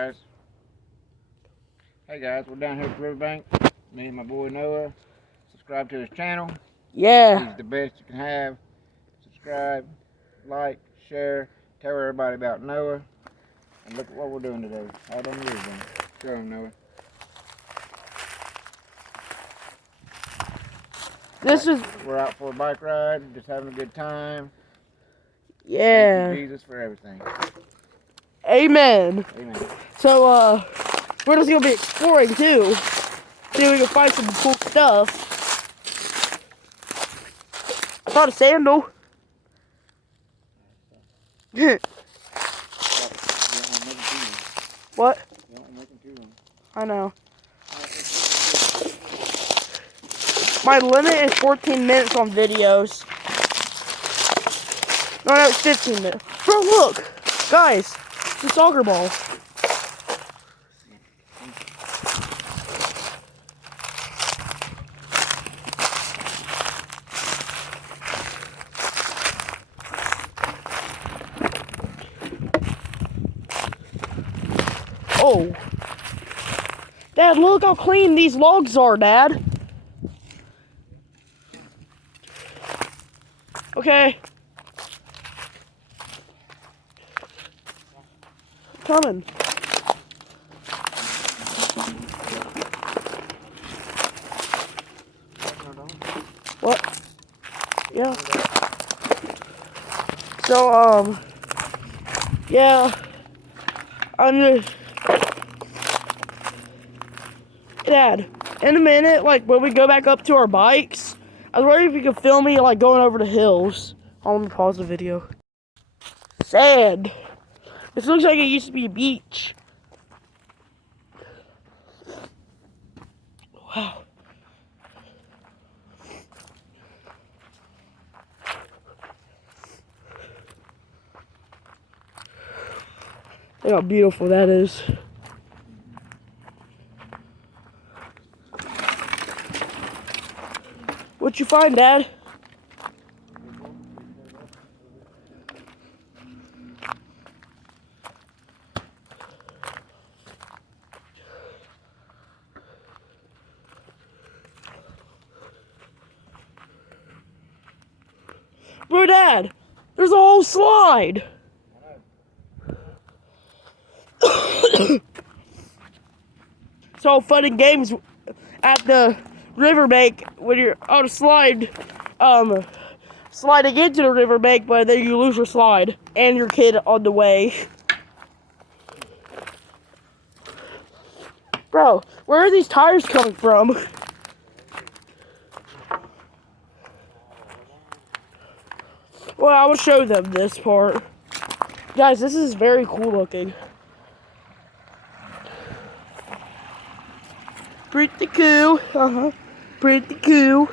guys. Hey guys, we're down here at the riverbank. Me and my boy Noah. Subscribe to his channel. Yeah. He's the best you can have. Subscribe, like, share, tell everybody about Noah. And look at what we're doing today. Out on the riverbank. Show him, Noah. We're out for a bike ride, just having a good time. Yeah. Thank you, Jesus, for everything. Amen. Amen. So, we're just gonna be exploring too. See if we can find some cool stuff. I found a sandal. What? I know. My limit is 14 minutes on videos. No, it's 15 minutes. Bro, look! Guys, it's a soccer ball. Oh. Dad, look how clean these logs are, Dad. Okay. Coming. What? Yeah. So, yeah. Dad, in a minute, like, when we go back up to our bikes, I was wondering if you could film me, like, going over the hills. Let me pause the video. Sand. This looks like it used to be a beach. Wow. Look how beautiful that is. What'd you find, Dad? Bro, Dad, there's a whole slide. So fun and games at the riverbank when you're on a slide, sliding into the riverbank, but then you lose your slide and your kid on the way. Bro, where are these tires coming from? Well, I will show them this part. Guys, this is very cool looking. Pretty cool. Pretty cool.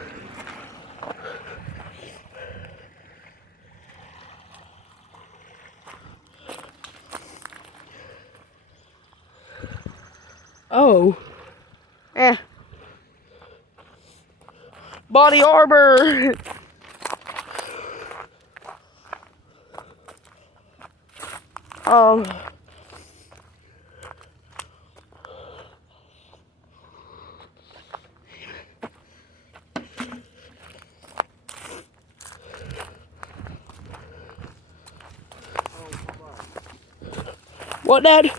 Oh. Body armor. What, Dad?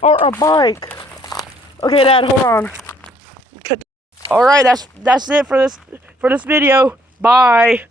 Or a bike? Okay, Dad, hold on. All right, that's it for this video. Bye.